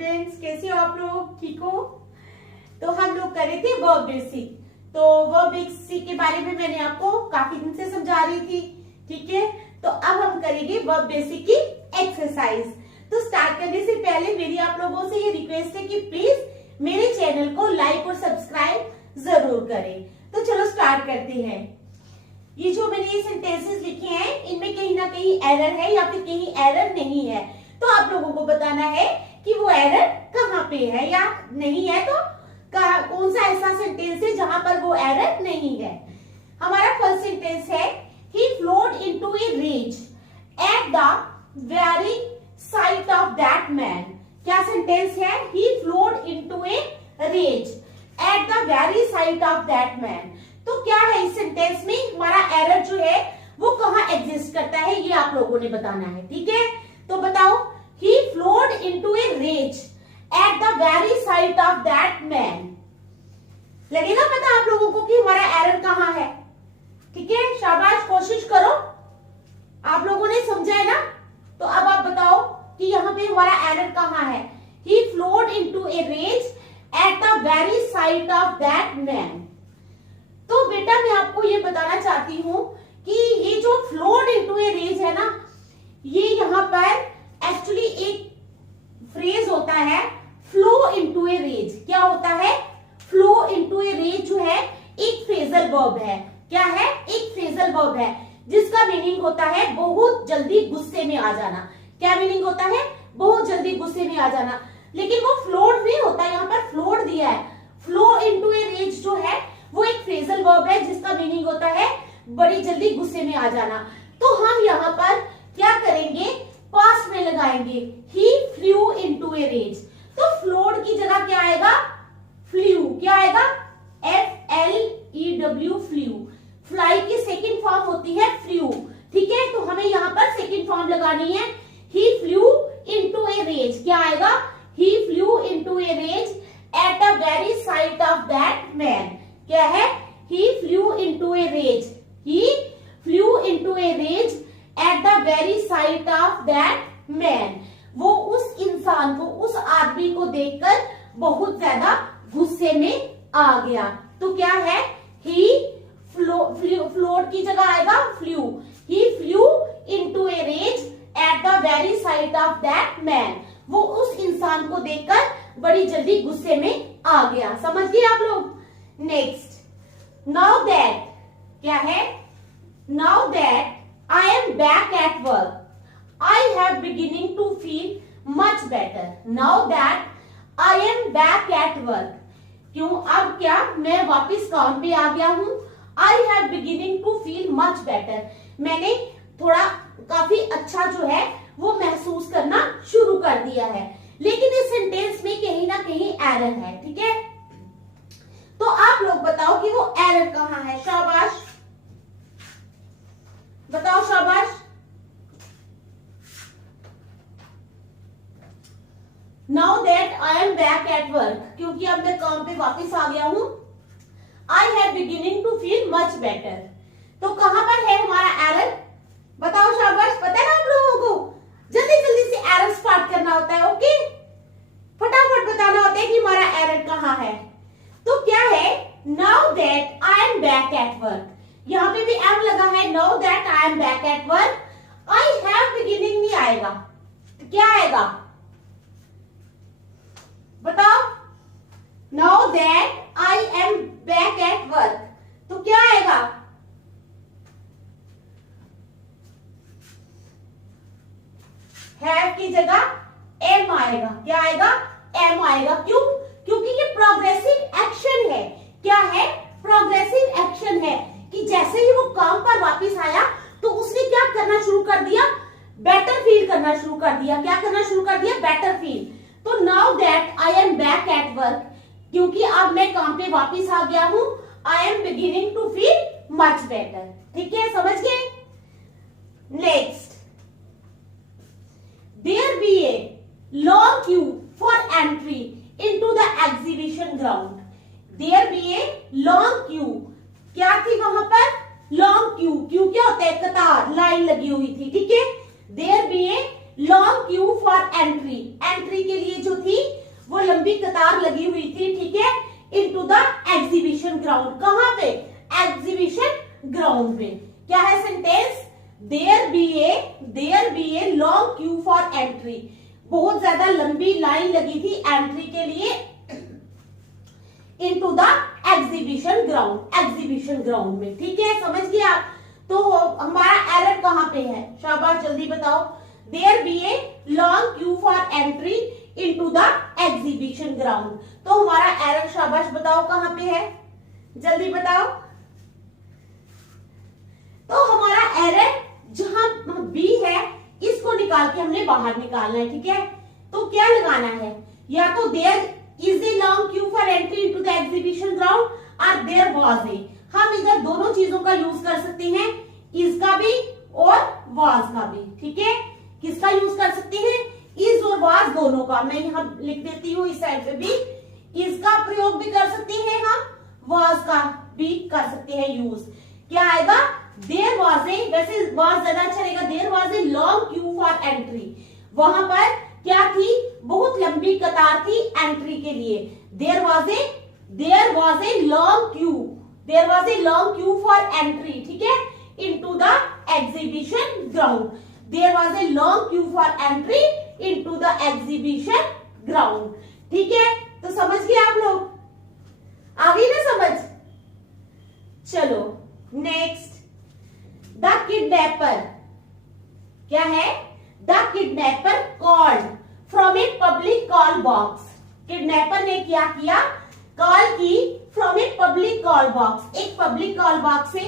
Students, कैसे हो आप लोग? ठीक हो? तो हम लोग कर रहे थे वर्ब बेसिक। तो वर्ब बेसिक के बारे में मैंने आपको काफी दिन से समझा रही थी, ठीक है। तो अब हम करेंगे वर्ब बेसिक की एक्सरसाइज। तो स्टार्ट करने से पहले मेरी आप लोगों से ये रिक्वेस्ट है कि प्लीज मेरे चैनल को लाइक और सब्सक्राइब जरूर करें। तो चलो स्टार्ट करते हैं। ये जो मैंने ये सेंटेंसेस लिखे हैं, इनमें कहीं ना कहीं एरर है या फिर कहीं एरर नहीं है। तो आप लोगों को बताना है कि वो एरर कहाँ पे है या नहीं है। तो कौन सा ऐसा सेंटेंस है जहां पर वो एरर नहीं है। हमारा फर्स्ट सेंटेंस है, he flowed into a rage at the very sight of that man। क्या सेंटेंस है? he flowed into a rage at the very sight of that man। तो क्या है इस सेंटेंस में? हमारा एरर जो है वो कहाँ एग्जिस्ट करता है, ये आप लोगों ने बताना है, ठीक है। तो बताओ, he flowed into a rage at the very sight of that man। लगेगा पता आप लोगों को कि हमारा एरर कहाँ है, ठीक है। शाबाश, कोशिश करो। आप लोगों ने समझा है ना? तो अब आप बताओ कि यहाँ पे हमारा एरर कहाँ है। he flowed into a rage at the very sight of that man। तो बेटा मैं आपको ये बताना चाहती हूँ कि ये जो फ्लोड इनटू ए रेज है ना, ये यहाँ पर एक्चुअली एक फ्रेज होता है, फ्लो इनटू ए रेज। क्या होता है? फ्लो इनटू ए रेज जो है एक फ्रेजल वर्ब है। क्या है? एक फ्रेजल वर्ब है जिसका मीनिंग होता है बहुत जल्दी गुस्से में आ जाना। क्या मीनिंग होता है? बहुत जल्दी गुस्से में आ जाना। लेकिन वो फ्लोड नहीं होता, यहाँ पर फ्लोड दिया है। फ्लो इनटू ए रेज जो है वो एक फ्रेजल वर्ब है जिसका मीनिंग होता है बड़ी जल्दी गुस्से में आ जाना। तो हम यहाँ पर क्या करेंगे? पास्ट में लगाएंगे, he flew into a rage। तो फ्लोड की जगह क्या आएगा? फ्लू। क्या आएगा? FLEW, flu. फ्लाई की सेकंड फॉर्म होती है फ्लू, ठीक है। तो हमें यहाँ पर सेकंड फॉर्म लगानी है, he flew into a rage। क्या आएगा? he flew into a rage at the very sight of that man। क्या है? he flew into a rage। he flew into a rage at the very sight of that man। वो उस इंसान को, उस आदमी को देखकर बहुत ज्यादा गुस्से में आ गया। तो क्या है? he फ्लोड की जगह आएगा flu. he flew into a rage at the very sight of that man। वो उस इंसान को देखकर बड़ी जल्दी गुस्से में आ गया। समझ गए आप लोग? Next, now that. क्या है? Now that I am back at work, I have beginning to feel much better। Now that I am back at work। क्यों? अब क्या? मैं वापस काम पे आ गया हूँ। I have beginning to feel much better। मैंने थोड़ा काफी अच्छा जो है वो महसूस करना शुरू कर दिया है। लेकिन इस सेंटेंस में कहीं ना कहीं एरर है, ठीक है। तो आप लोग बताओ कि वो एरर कहाँ है। शाबाश, बताओ शाबाश। Now that I am back at work, क्योंकि अब मैं काम पे वापस आ गया हूं। I have beginning to feel much better. तो कहां पर है हमारा एरर? बताओ शाबाश। पता है ना आप लोगों को? जल्दी जल्दी से एरर स्पॉट करना होता है, ओके। फटाफट बताना होता है कि हमारा एरर कहां है। तो क्या है? Now that I am back at work. यहाँ पे भी एम लगा है। Now that I am back at work, I have beginning नहीं आएगा। तो क्या आएगा? बताओ। Now that I am back at work, तो क्या आएगा? हैव की जगह एम आएगा। क्या आएगा? एम आएगा। क्यों? क्योंकि ये प्रोग्रेसिव एक्शन है। क्या है? प्रोग्रेसिव एक्शन है कि जैसे ही वो काम पर वापस आया तो उसने क्या करना शुरू कर दिया? बेटर फील करना शुरू कर दिया। क्या करना शुरू कर दिया? Better feel. तो now that I am back at work, क्योंकि अब मैं काम पे वापस आ गया हूं, I am beginning to feel much better. ठीक है, समझ गए? Next, there be a long queue for entry into the exhibition ground. There be a long queue. क्या थी वहां पर? Long Q. क्यू क्या होता है? कतार, लाइन लगी हुई थी, ठीक है। There be a long queue for entry. Entry के लिए जो थी वो लंबी कतार लगी हुई थी, ठीक है, इनटू द एग्जीबिशन ग्राउंड। कहां पे? एग्जीबिशन ग्राउंड में। क्या है sentence? There be a long queue for entry. बहुत ज्यादा लंबी लाइन लगी थी एंट्री के लिए इनटू द एग्जीबिशन ग्राउंड में, ठीक है, समझ गए आप? तो हमारा एरर कहां पे है? शाबाश, जल्दी बताओ। There be a long queue for entry into the exhibition ground. तो हमारा एरर, शाबाश बताओ, कहां पे है? जल्दी बताओ। तो हमारा एरर जहां बी है, इसको निकाल के हमने बाहर निकालना है, ठीक है। तो क्या लगाना है? या तो there is a long queue for entry into the exhibition ground और देयर वाज ए। हम इधर दोनों चीजों का यूज कर सकते हैं, इज का भी और वाज का भी, ठीक है। किसका यूज कर सकते हैं? इज और वाज दोनों का। मैं यहां लिख देती हूँ इस साइड पे भी, इज का प्रयोग भी कर सकते हैं हम, वाज का भी कर सकते हैं यूज। क्या आएगा? देयर वाज ए, वैसे वाज ज्यादा अच्छा रहेगा। There was a long queue for entry. वहां पर क्या थी? बहुत लंबी कतार थी एंट्री के लिए। There was a long queue for entry, ठीक है, into the exhibition ground. There was a long queue for entry into the exhibition ground, ठीक है। तो समझ गए आप लोग? आ गई ना समझ? चलो नेक्स्ट, द किडनैपर। क्या है? The kidnapper called from a public call box. Kidnapper ने क्या किया? कॉल की from a public call box, एक पब्लिक कॉल बॉक्स से,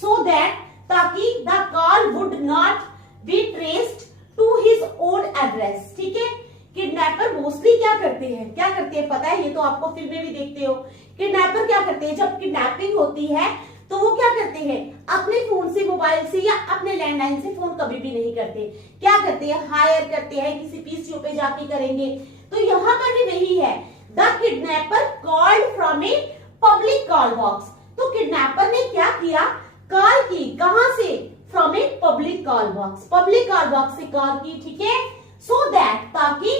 सो दैट, ताकि the call would not be traced to his own address, ठीक है। किडनैपर मोस्टली क्या करते हैं पता है? ये तो आपको फिल्में भी देखते हो। किडनैपर क्या करते हैं? जब किडनैपिंग होती है तो वो क्या करते हैं? अपने फोन से, मोबाइल से या अपने लैंडलाइन से फोन कभी भी नहीं करते। क्या करते हैं? हायर करते हैं, किसी पीसीओ पे जाके करेंगे। तो यहाँ पर भी वही है, the kidnapper called from a public call box. तो किडनैपर ने क्या किया? कॉल की, कहां से? From a public call box, public call box से कॉल की, ठीक है, सो दैट, ताकि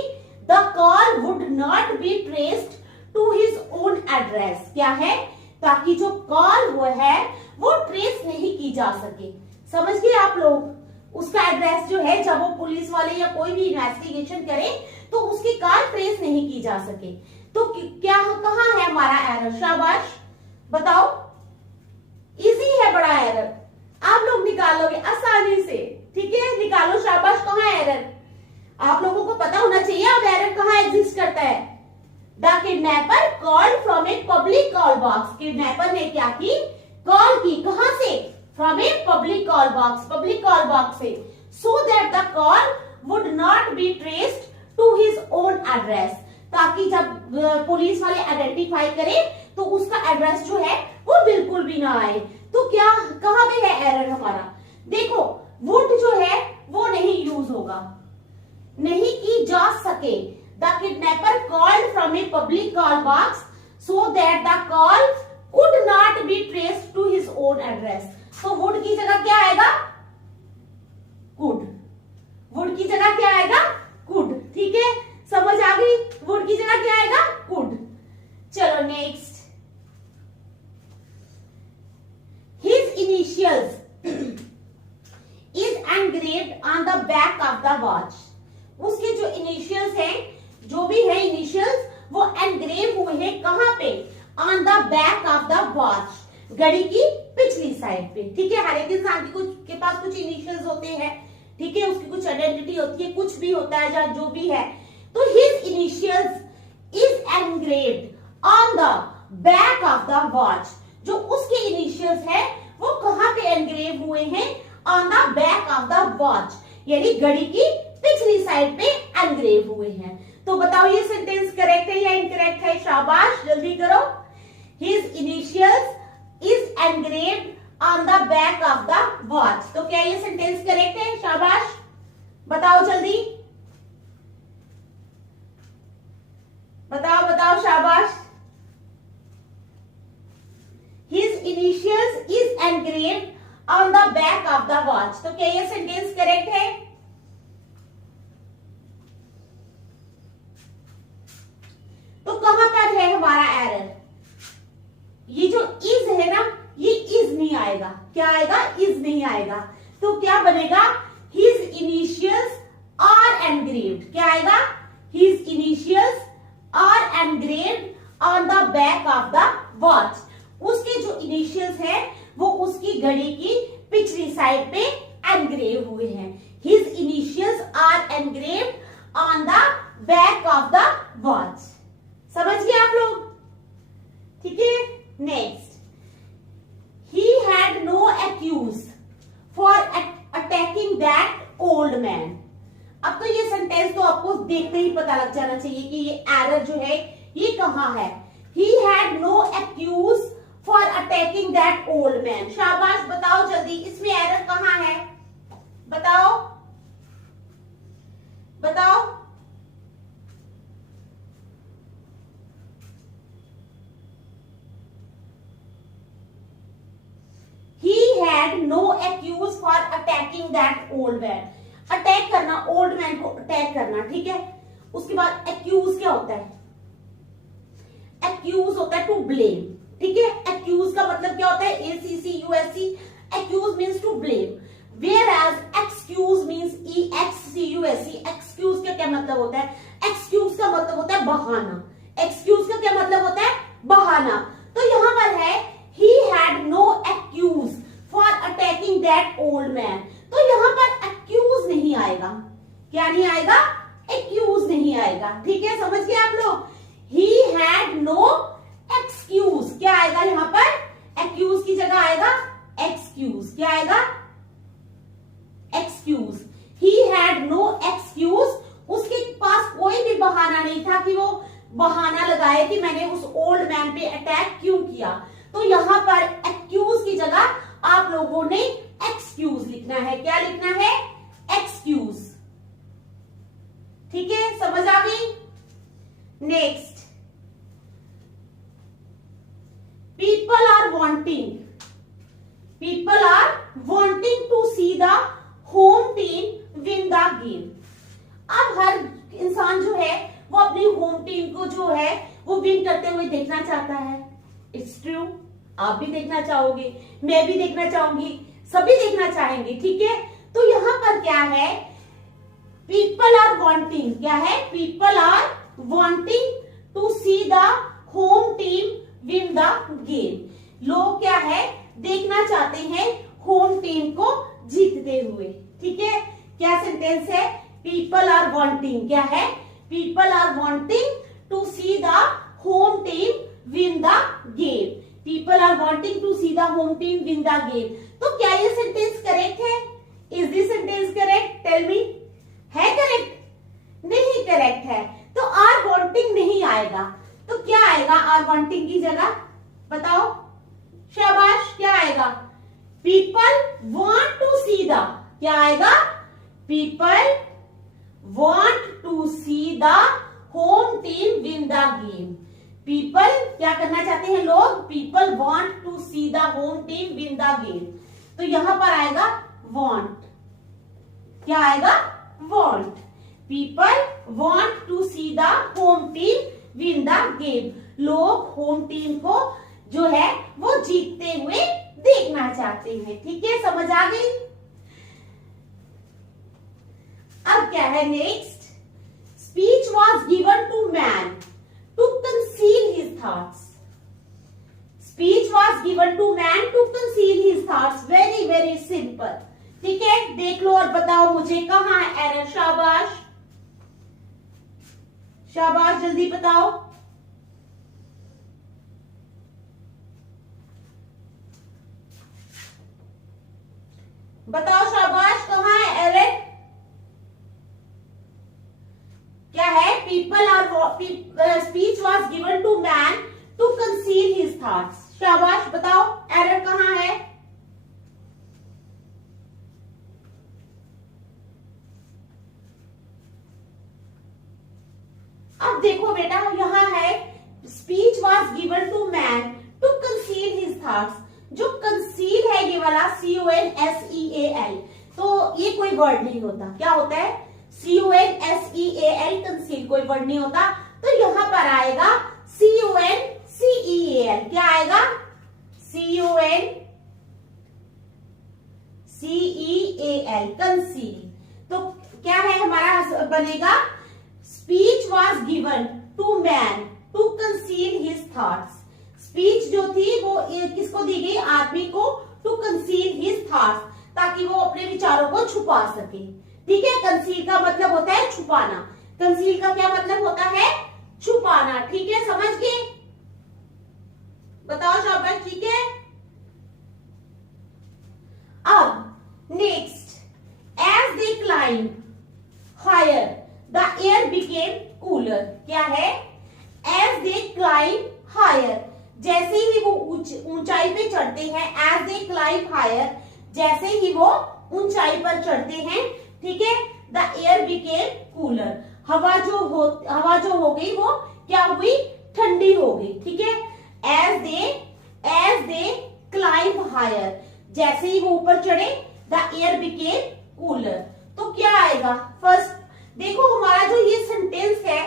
the call would not be traced to his own address. क्या है? ताकि जो कॉल वो है वो ट्रेस नहीं की जा सके। समझ गए आप लोग? उसका एड्रेस जो है, जब वो पुलिस वाले या कोई भी इन्वेस्टिगेशन करे तो उसकी कॉल ट्रेस नहीं की जा सके। तो क्या, कहां है हमारा एरर? शाबाश बताओ। इजी है बड़ा एरर, आप लोग निकालोगे आसानी से, ठीक है, निकालो। शाबाश, कहां है एरर? आप लोगों को पता होना चाहिए अब एरर कहां एग्जिस्ट करता है। The kidnapper called from a public call box. Kidnapper ने क्या की? कॉल की, कहां से? From a public call box, public call box से, so that the call would not be traced to his own address. ताकि जब पुलिस वाले आइडेंटिफाई करे तो उसका एड्रेस जो है वो बिल्कुल भी ना आए। तो क्या, कहां पे है एरर हमारा? देखो, वुड जो है वो नहीं यूज होगा, नहीं की जा सके। The kidnapper called from a public call box so that the call could not be traced to his own address. तो वुड की जगह क्या आएगा? कुड। वुड की जगह क्या आएगा? कुड, ठीक है, समझ आ गई? वुड की जगह क्या आएगा? कुड। चलो next, his initials is engraved on the back of the watch. उसके जो इनिशियल्स हैं, जो भी है इनिशियल्स, वो एनग्रेव हुए हैं कहां पे? On the back of the watch, घड़ी की पिछली साइड पे, ठीक है। हर एक इंसान के पास कुछ इनिशियल्स होते हैं, ठीक है, उसकी कुछ आइडेंटिटी होती है, कुछ भी होता है, जो भी है। तो his initials is engraved on the back of the watch. जो उसके इनिशियल्स है वो कहां पे एनग्रेव हुए हैं? On the back of the watch, यानी घड़ी की पिछली साइड पे एनग्रेव हुए हैं। तो बताओ ये सेंटेंस करेक्ट है या इनकरेक्ट है? शाबाश, जल्दी करो। His initials is engraved on the back of the watch. तो क्या ये सेंटेंस करेक्ट है? शाबाश, बताओ जल्दी, बताओ बताओ, शाबाश। His initials is engraved on the back of the watch. तो क्या ये सेंटेंस करेक्ट है? नहीं आएगा, तो क्या बनेगा, हिज इनिशियल्स आर एनग्रेव्ड। क्या आएगा, his initials are engraved on the back of the watch. उसके जो इनिशियल्स है वो उसकी घड़ी की पिछली साइड पे एनग्रेव हुए हैं। His initials are engraved on the back of the watch. समझ गए आप लोग? ठीक है। Next, he had no accuse for attacking that old man. अब तो ये सेंटेंस तो आपको देखते ही पता लग जाना चाहिए कि ये एरर जो है ये कहां है। He had no accuse for attacking that old man. शाबाश, बताओ जल्दी, इसमें एरर कहां है, बताओ बताओ। He had no excuse for attacking that old man। Attack करना, ओल्ड मैन को अटैक करना, ठीक है। उसके बाद एक्यूज क्या होता है, एक्यूज होता है टू ब्लेम, ठीक है। एक्यूज का मतलब क्या होता है, ACCUSE, accuse means to blame, whereas excuse means EXCUSE। Excuse का क्या मतलब होता है, एक्सक्यूज का मतलब होता है बहाना। एक्सक्यूज का क्या मतलब होता है, बहाना। तो यहां पर है he had no excuse for attacking that old man। तो यहां पर accuse नहीं आएगा, क्या नहीं आएगा, accuse नहीं आएगा, ठीक है। समझ गए आप लोग? he had no excuse, क्या आएगा यहां पर, accuse की जगह आएगा excuse। क्या आएगा, excuse। he had no excuse, उसके पास कोई भी बहाना नहीं था कि वो बहाना लगाए कि मैंने उस ओल्ड मैन पे अटैक क्यों किया। तो यहां पर एक्यूज की जगह आप लोगों ने एक्सक्यूज लिखना है। क्या लिखना है, एक्सक्यूज, ठीक है। समझ आ गई? Next, people are wanting to see the home team win the game. अब हर इंसान जो है वो अपनी होम टीम को जो है वो विन करते हुए देखना चाहता है। इट्स ट्रू, आप भी देखना चाहोगे, मैं भी देखना चाहूंगी, सभी देखना चाहेंगे, ठीक है। तो यहां पर क्या है, पीपल आर वांटिंग, क्या है, people are wanting to see the home team win the game. लोग क्या है, देखना चाहते हैं होम टीम को जीतते हुए, ठीक है। क्या सेंटेंस है, पीपल आर वांटिंग, क्या है, people are wanting to see the home team win the game. People are wanting to see the home team win the game. तो क्या ये सेंटेंस करेक्ट है? Is this sentence correct? Tell me, है correct? नहीं correct है। तो are wanting नहीं आएगा, तो क्या आएगा आर वांटिंग की जगह, बताओ। शाबाश, क्या आएगा, people want to see the, क्या आएगा, people want to see the home team win the game. पीपल क्या करना चाहते हैं लोग, people want to see the home team win the game. तो यहां पर आएगा वांट, क्या आएगा, want. People want to see the home team win the game. लोग होम टीम को जो है वो जीतते हुए देखना चाहते हैं, ठीक है। समझ आ गई? अब क्या है next, speech was given to man to conceal his thoughts। Speech was given to man to conceal his thoughts। Very very simple, ठीक है। देख लो और बताओ मुझे कहां है एरर। शाबाश शाबाश, जल्दी बताओ। बताओ शाबाश, कहां है एरर? क्या है, people are speech was given to man to conceal his thoughts. शाबाश, बताओ एरर कहां है? अब देखो बेटा, यहां है speech was given to man to conceal his thoughts. जो कंसील है ये वाला CONSEAL, तो ये कोई वर्ड नहीं होता। क्या होता है, CONSEAL, कंसील कोई वर्ड नहीं होता। तो यहां पर आएगा CONCEAL। क्या आएगा, CEAL, कंसील। तो क्या है हमारा बनेगा, speech was given to man to conceal his thoughts. Speech जो थी वो किसको दी गई, आदमी को, टू कंसील हिज थॉट्स, ताकि वो अपने विचारों को छुपा सके। ठीक है, कंसील का मतलब होता है छुपाना। कंसील का क्या मतलब होता है, छुपाना। ठीक है, समझ गए, बताओ शाबाश। ठीक है, अब next, as they climb higher the air became cooler. क्या है, एज दे क्लाइंब हायर, जैसे ही वो ऊंचाई पे चढ़ते हैं, एज दे क्लाइंब हायर, जैसे ही वो ऊंचाई पर चढ़ते हैं, ठीक है, द एयर बिकेम कूलर, हवा जो हो गई वो क्या हुई, ठंडी हो गई। ठीक है, एज दे क्लाइंब हायर, जैसे ही वो ऊपर चढ़े, द एयर बिकेम कूलर। तो क्या आएगा, फर्स्ट देखो हमारा जो ये सेंटेंस है,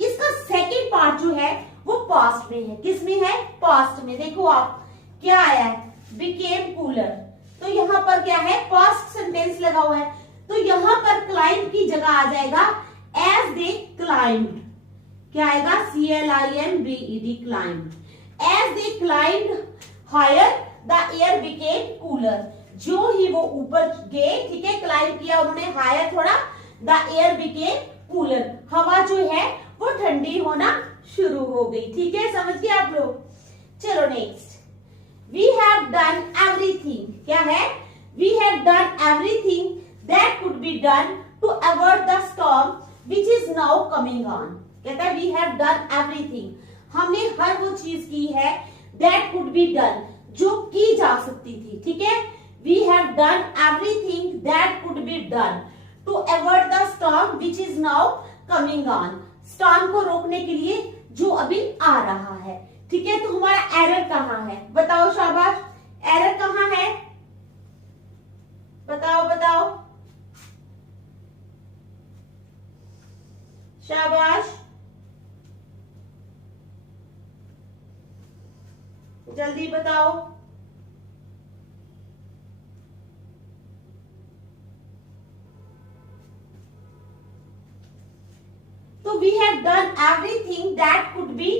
इसका सेकंड पार्ट जो है वो पास्ट में है। किस में है, पास्ट में। देखो आप क्या आया है, बिकेम कूलर, तो यहाँ पर क्या है, पास्ट सेंटेंस लगा हुआ है, तो यहाँ पर क्लाइंब की जगह आ जाएगा एज दे क्लाइंब्ड। क्या आएगा, CLIMBED, climbed. As they climbed higher the air became cooler, जो ही वो ऊपर गए, ठीक है, क्लाइंब किया उन्होंने, हायर थोड़ा, द एयर बिकेम कूलर, हवा जो है वो ठंडी होना शुरू हो गई। ठीक है, समझ गए आप लोग। चलो next, we have done everything. क्या है, we have done everything that could be done to avoid the storm which is now coming on. कहता है वी हैव डन एवरीथिंग, हमने हर वो चीज की है, दैट कुड बी डन, जो की जा सकती थी। ठीक है, we have done everything that could be done to avoid the storm which is now coming on, storm को रोकने के लिए जो अभी आ रहा है। ठीक है, तो हमारा एरर कहाँ है, बताओ शाबाश, एरर कहाँ है, बताओ बताओ शाबाश, जल्दी बताओ। तो we have done everything that could be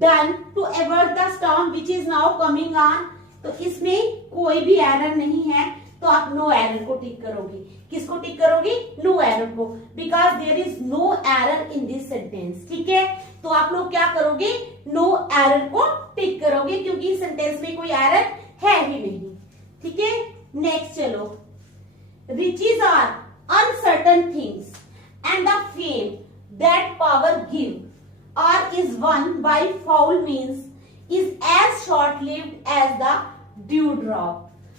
done to avoid the storm which is now coming on. तो इसमें कोई भी एरर नहीं है, तो आप नो एरर को टिक करोगे। किसको टिक करोगे, नो एरर को, because there is no error in this sentence. ठीक है, तो आप लोग क्या करोगे, नो एरर को टिक करोगे, क्योंकि इस सेंटेंस में कोई एरर है ही नहीं। ठीक है, नेक्स्ट चलो, riches are uncertain things and the fame that power give or is won by foul means is as short-lived as the dewdrop.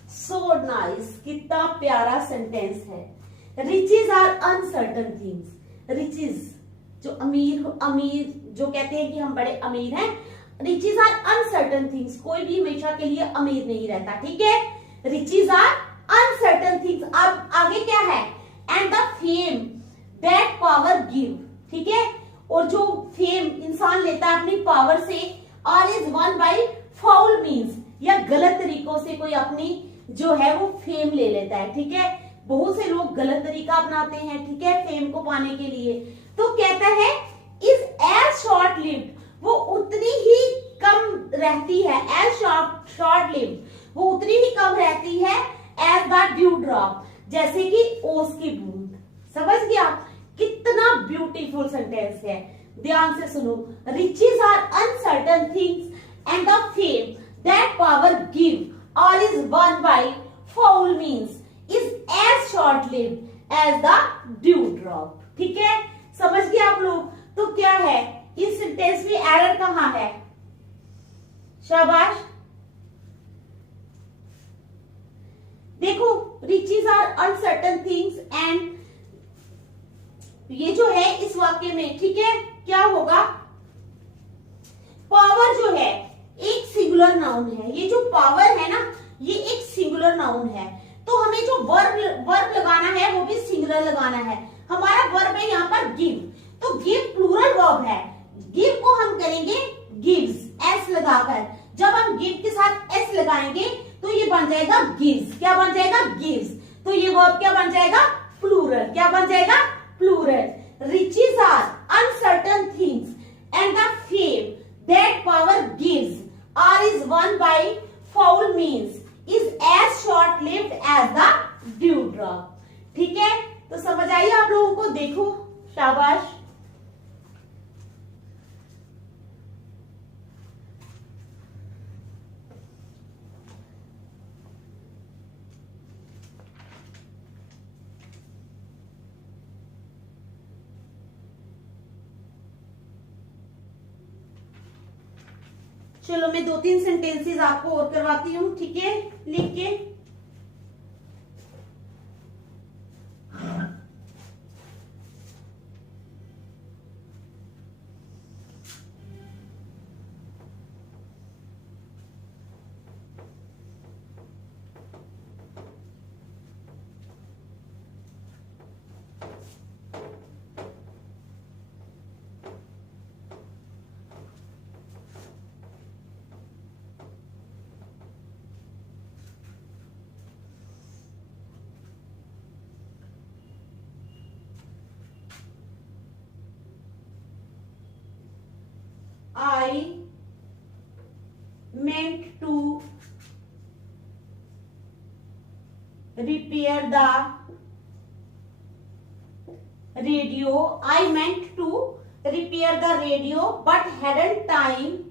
So nice, कितना प्यारा सेंटेंस है। Riches are uncertain things. Riches जो अमीर जो कहते हैं कि हम बड़े अमीर हैं, riches are uncertain things, कोई भी हमेशा के लिए अमीर नहीं रहता। ठीक है, riches are uncertain things। अब आगे क्या है, and the fame that power give। ठीक है, और जो फेम इंसान लेता है अपनी पावर से, और is won by foul means, या गलत तरीकों से कोई अपनी जो है वो फेम ले लेता है। ठीक है, बहुत से लोग गलत तरीका अपनाते हैं, ठीक है, फेम को पाने के लिए। तो कहता है इज एज शॉर्ट लिव्ड, वो उतनी ही कम रहती है, एज शॉर्ट लिव्ड, वो उतनी ही कम रहती है, एज द ड्यू ड्रॉप, जैसे कि ओस की बूंद। समझ गया, कितना ब्यूटीफुल सेंटेंस है, ध्यान से सुनो। Riches are uncertain things and the fame that power give or is won by foul means is as short lived as the dew drop. ठीक है, समझ गए आप लोग। तो क्या है, इस सेंटेंस में एरर कहाँ है, शाबाश। देखो, riches are uncertain things and ये जो है इस वाक्य में, ठीक है, क्या होगा, पावर जो है एक सिंगुलर नाउन है। ये जो पावर है ना, ये एक सिंगुलर नाउन है, तो हमें जो वर्ब लगाना है वो भी सिंगुलर लगाना है। हमारा वर्ब है यहाँ पर गिव, तो गिव प्लूरल वर्ब है, गिव को हम करेंगे गिव्स, एस लगाकर। जब हम गिव के साथ एस लगाएंगे तो ये बन जाएगा गिव्स। क्या बन जाएगा, gives. endurance. Riches are uncertain things, and the fame that power gives or is won by foul means is as short-lived as the dewdrop. ठीक है, तो समझ आई आप लोगों को? देखो, शाबाश। चलो मैं 2-3 सेंटेंसेस आपको और करवाती हूँ, ठीक है, लिख के। I meant to repair the radio. I meant to repair the radio, but hadn't time.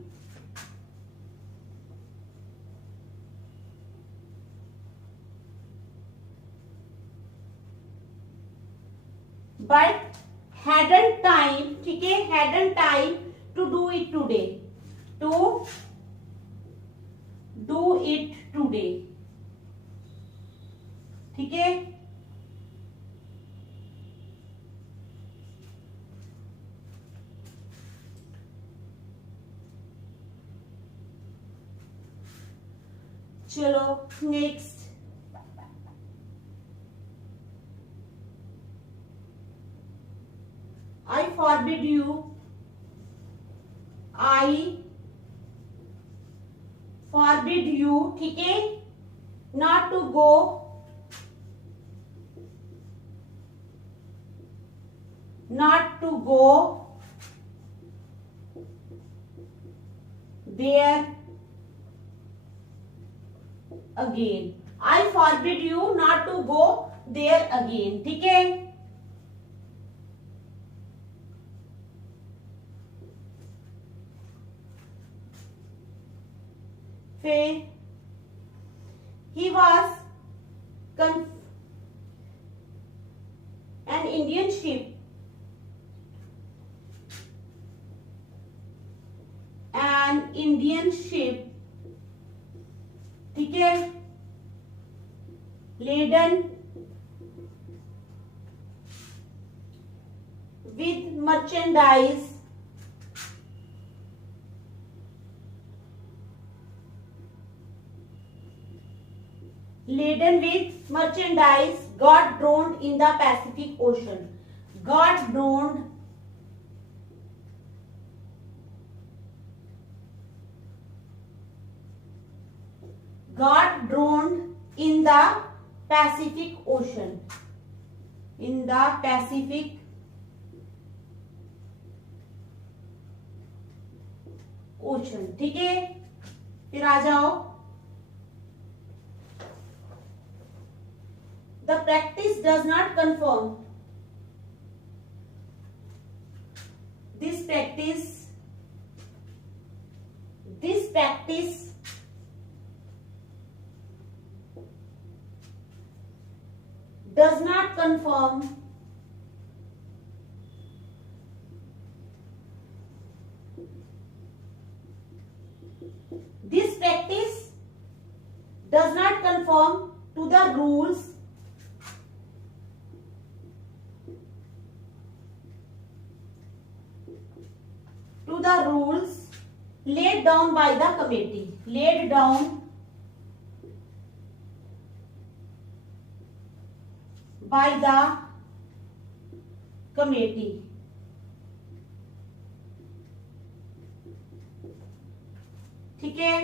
But hadn't time, ठीक है, hadn't time to do it today. To do it today. ठीक है, चलो next. I forbid you. I forbid you, ठीक है, not to go there again. I forbid you not to go there again, ठीक है। फिर he was an Indian ship ठीक है, laden with merchandise got drowned in the Pacific Ocean. Got drowned in the Pacific Ocean. In the Pacific Ocean, ठीक है। फिर आ जाओ, the practice does not confirm. This practice does not confirm to the rules laid down by the committee. ठीक है।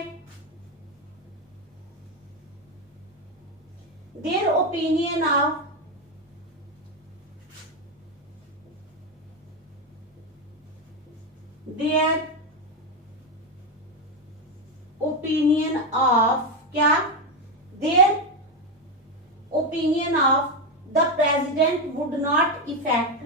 Their opinion of their opinion of क्या, their opinion of the president would not effect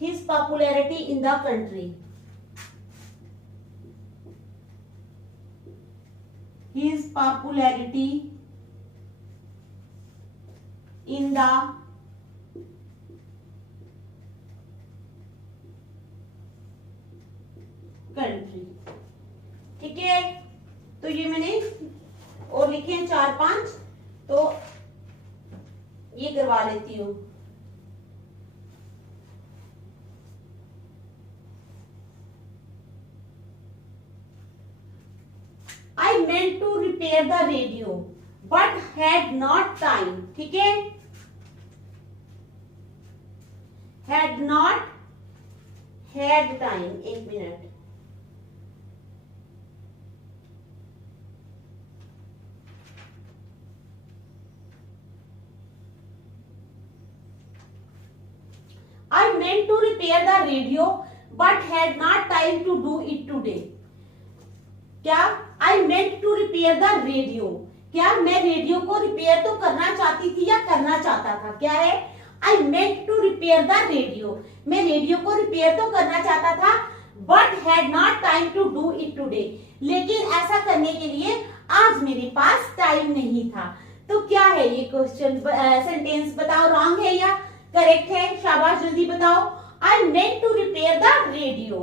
his popularity in the country. His popularity in the country. ठीक है, तो ये मैंने और लिखे हैं 4-5, तो ये करवा लेती हूँ। I meant to repair the radio but had not time. ठीक है, had not had time, एक minute. I meant to repair the radio but had not time to do it today. क्या, I meant to repair the radio, क्या मैं radio को repair तो करना चाहती थी या करना चाहता था, क्या है, I meant to repair the radio, मैं रेडियो को रिपेयर तो करना चाहता था, but had not time to do it today, लेकिन ऐसा करने के लिए आज मेरे पास टाइम नहीं था। तो क्या है ये क्वेश्चन सेंटेंस, बताओ रॉन्ग है या करेक्ट है, शाबाश जल्दी बताओ। I meant to repair the radio,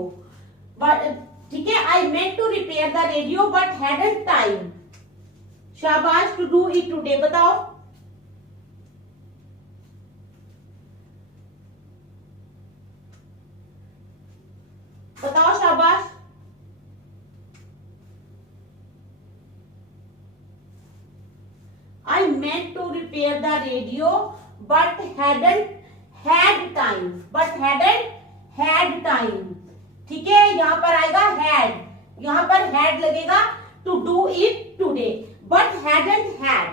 but ठीक है, I meant to repair the radio but hadn't time, शाबाश, to do it today, बताओ। बताओ शाबाश। I meant to repair the radio but hadn't had time, but hadn't had time, ठीक है, यहां पर आएगा had, यहां पर had लगेगा to do it today, but hadn't had,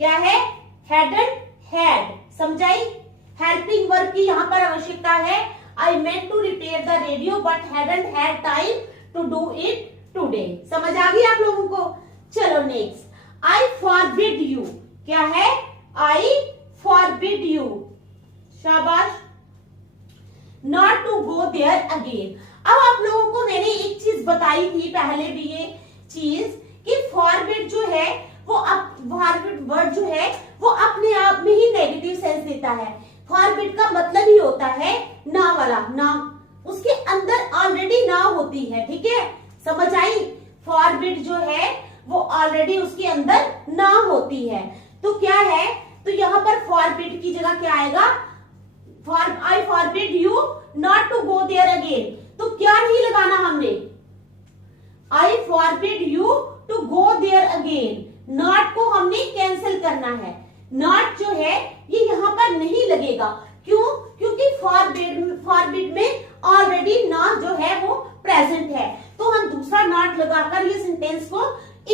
क्या है, hadn't had, समझाई, हेल्पिंग वर्ब की यहां पर आवश्यकता है। I meant to repair the radio but hadn't had time to do it today, समझ आ गई आप लोगों को। चलो नेक्स्ट, I forbid you, क्या है, I forbid you, शाबाश, not to go there again। अब आप लोगों को मैंने एक चीज बताई थी पहले भी, ये चीज कि फॉरबिड जो है वो फॉरबिड वर्ड जो है वो अपने आप में ही नेगेटिव सेंस देता है। फॉरबिड का मतलब ही होता है ना वाला, ना, उसके अंदर ऑलरेडी ना होती है, ठीक है, समझ आई, फॉरबिड जो है वो ऑलरेडी उसके अंदर ना होती है। तो क्या है, तो यहाँ पर फॉरबिड की जगह क्या आएगा, I forbid you not to go there again, तो क्या नहीं लगाना हमने, I forbid you to go there again, not को हमने कैंसिल करना है, not जो है ये यहाँ पर नहीं लगेगा, क्यों, क्योंकि forbid में ऑलरेडी ना जो है वो प्रेजेंट है, तो हम दूसरा not लगाकर ये सेंटेंस को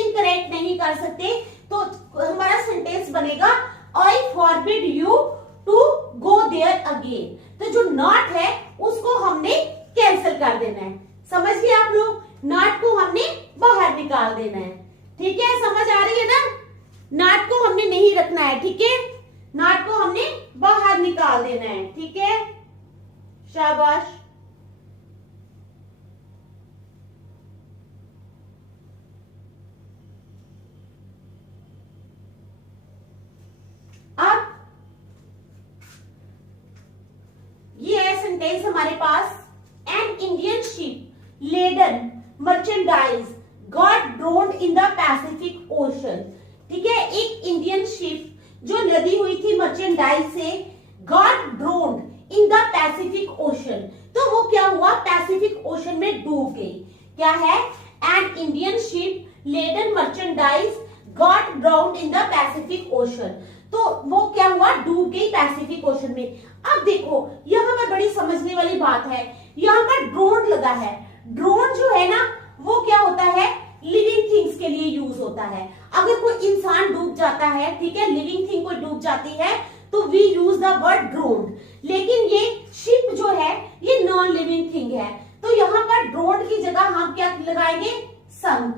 इनकरेक्ट नहीं कर सकते। तो हमारा सेंटेंस बनेगा I forbid you to go there again, तो जो not है उसको हमने कैंसिल कर देना है, समझ गए आप लोग, not को हमने बाहर निकाल देना है, ठीक है, समझ आ रही है ना, not को हमने नहीं रखना है, ठीक है, not को हमने बाहर निकाल देना है, ठीक है, शाबाश। अब ये है सेंटेंस हमारे पास, an Indian ship laden merchandise got drowned in the Pacific ocean, ठीक है, एक इंडियन शिप जो लदी हुई थी मर्चेंडाइज से, got drowned in the Pacific ocean, तो वो क्या हुआ, पैसिफिक ओशन में डूब गई, क्या है, an Indian ship laden merchandise got drowned in the Pacific ocean, तो वो क्या हुआ, डूब गई पैसिफिक ओशन में। अब देखो यहाँ पर बड़ी समझने वाली बात है, यहाँ पर ड्रोन लगा है, ड्रोन जो है ना वो क्या होता है, लिविंग थिंग्स के लिए यूज होता है। अगर कोई इंसान डूब जाता है, ठीक है, लिविंग थिंग कोई डूब जाती है तो we use the word drown. लेकिन ये शिप जो है ये नॉन लिविंग थिंग है, तो यहाँ पर ड्रोन की जगह हम क्या लगाएंगे, संक,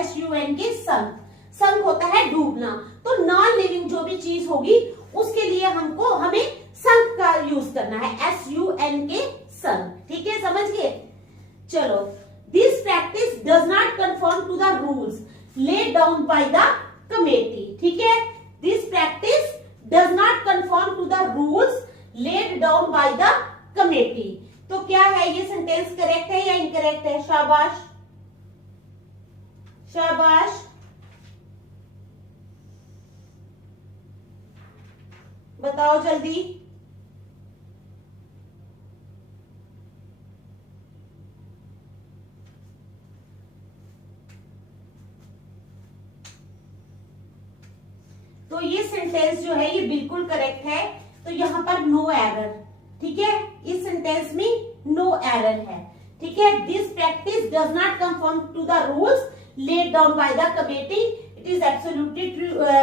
SUN के संक। संक होता है डूबना, तो नॉन लिविंग जो भी चीज होगी उसके लिए हमें संक का यूज करना है, SUN के संक। ठीक है, समझ गए। चलो, this practice does not conform to the rules laid down by the committee। ठीक है, this practice does not conform to the rules laid down by the committee। तो क्या है ये सेंटेंस, करेक्ट है या इनकरेक्ट है? शाबाश शाबाश, बताओ जल्दी। तो ये सेंटेंस जो है ये बिल्कुल करेक्ट है, तो यहाँ पर नो एरर। ठीक है, इस सेंटेंस में नो एरर है। ठीक है, this practice does not conform to the rules laid down by the committee, it is absolutely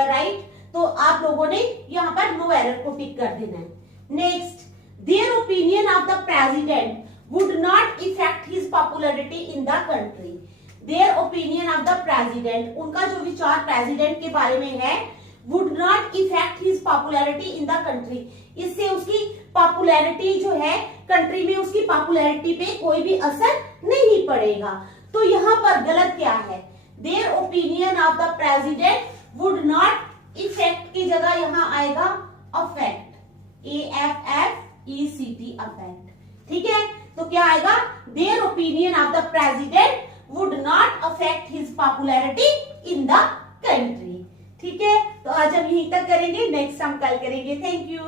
right. तो आप लोगों ने यहाँ पर नो एरर को टिक कर देना है। Next, there opinion of the president would not effect his popularity in the country. There opinion of the president, उनका जो विचार प्रेसिडेंट के बारे में है, would not affect his popularity in the country, इससे उसकी पॉपुलैरिटी जो है कंट्री में, उसकी पॉपुलैरिटी पे कोई भी असर नहीं पड़ेगा। तो यहाँ पर गलत क्या है, their opinion of the president would not affect की जगह यहाँ आएगा affect, AFFECT, affect। ठीक है, तो क्या आएगा, their opinion of the president would not affect his popularity in the country। ठीक है, तो आज हम यहीं तक करेंगे, नेक्स्ट हम कल करेंगे। Thank you.